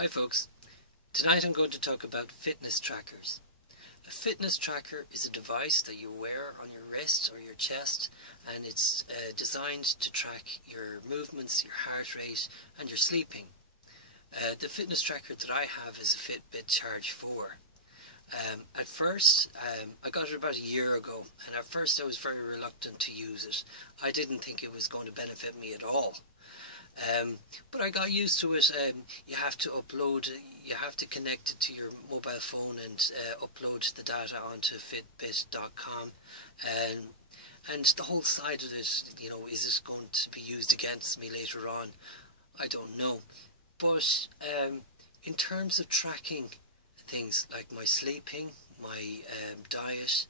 Hi folks, tonight I'm going to talk about fitness trackers. A fitness tracker is a device that you wear on your wrist or your chest, and it's designed to track your movements, your heart rate and your sleeping. The fitness tracker that I have is a Fitbit Charge 4. At first, I got it about a year ago, and at first I was very reluctant to use it. I didn't think it was going to benefit me at all. But I got used to it. You have to connect it to your mobile phone and upload the data onto Fitbit.com, and the whole side of it, is it going to be used against me later on? I don't know. But in terms of tracking things like my sleeping, my diet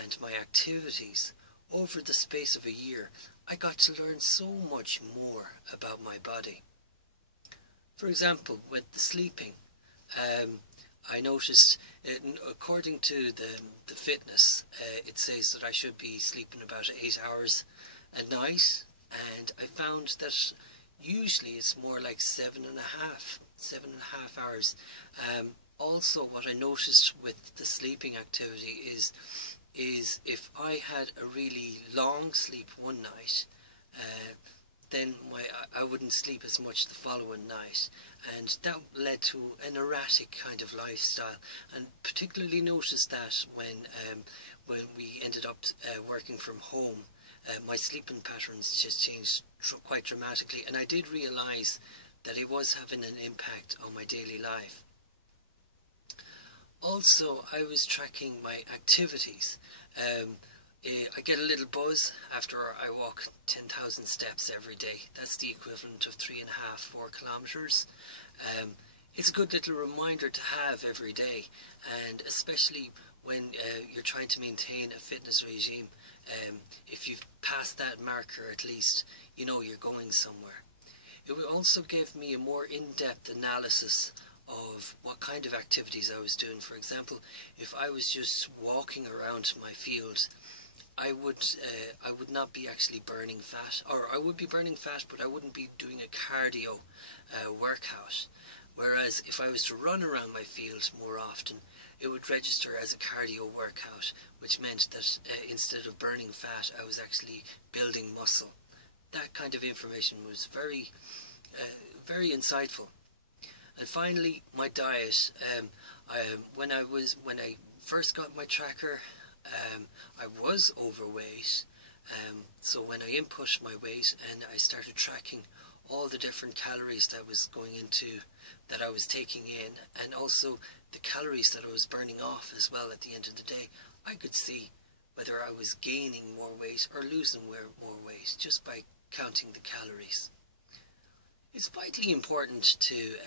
and my activities, over the space of a year, I got to learn so much more about my body. For example, with the sleeping, I noticed, according to the fitness, it says that I should be sleeping about 8 hours a night, and I found that usually it's more like 7.5 hours. Also, what I noticed with the sleeping activity is if I had a really long sleep one night, then I wouldn't sleep as much the following night, and that led to an erratic kind of lifestyle. And particularly noticed that when we ended up working from home, my sleeping patterns just changed quite dramatically, and I did realise that it was having an impact on my daily life. Also, I was tracking my activities. I get a little buzz after I walk 10,000 steps every day. That's the equivalent of 3.5–4 kilometres. It's a good little reminder to have every day, and especially when you're trying to maintain a fitness regime. If you've passed that marker, at least you know you're going somewhere. It also gave me a more in-depth analysis of what kind of activities I was doing. For example, if I was just walking around my field, I would not be actually burning fat, or I would be burning fat, but I wouldn't be doing a cardio workout. Whereas if I was to run around my field more often, it would register as a cardio workout, which meant that instead of burning fat, I was actually building muscle. That kind of information was very insightful. And finally, my diet. When I first got my tracker, I was overweight. So when I input my weight and I started tracking all the different calories that I was taking in, and also the calories that I was burning off as well at the end of the day, I could see whether I was gaining more weight or losing more weight just by counting the calories. It's vitally important to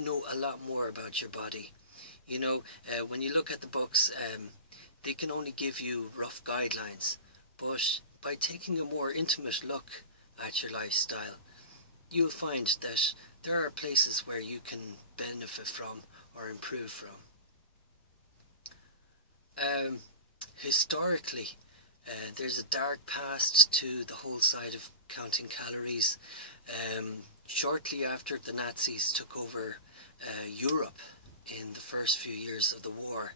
know a lot more about your body. When you look at the books, they can only give you rough guidelines, but by taking a more intimate look at your lifestyle, you'll find that there are places where you can benefit from or improve from. Historically, there's a dark past to the whole side of counting calories. Shortly after the Nazis took over Europe in the first few years of the war,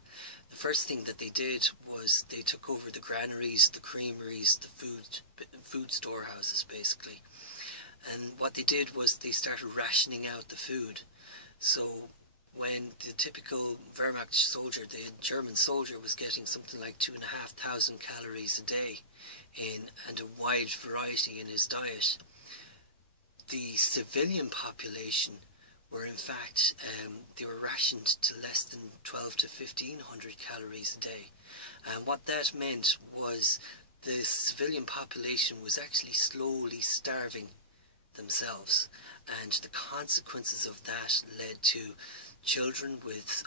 the first thing that they did was they took over the granaries, the creameries, the food storehouses basically. And what they did was they started rationing out the food. So when the typical Wehrmacht soldier, the German soldier, was getting something like 2,500 calories a day and a wide variety in his diet, the civilian population were in fact, they were rationed to less than 1,200 to 1,500 calories a day. And what that meant was the civilian population was actually slowly starving themselves, and the consequences of that led to children with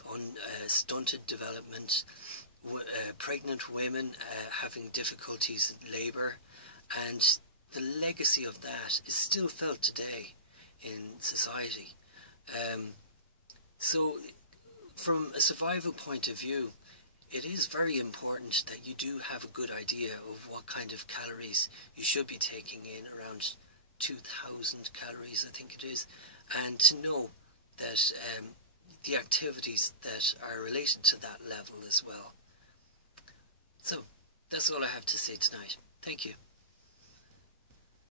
stunted development, pregnant women having difficulties in labour, and the legacy of that is still felt today in society. So from a survival point of view, it is very important that you do have a good idea of what kind of calories you should be taking in, around 2,000 calories I think it is, and to know that the activities that are related to that level as well. So that's all I have to say tonight. Thank you.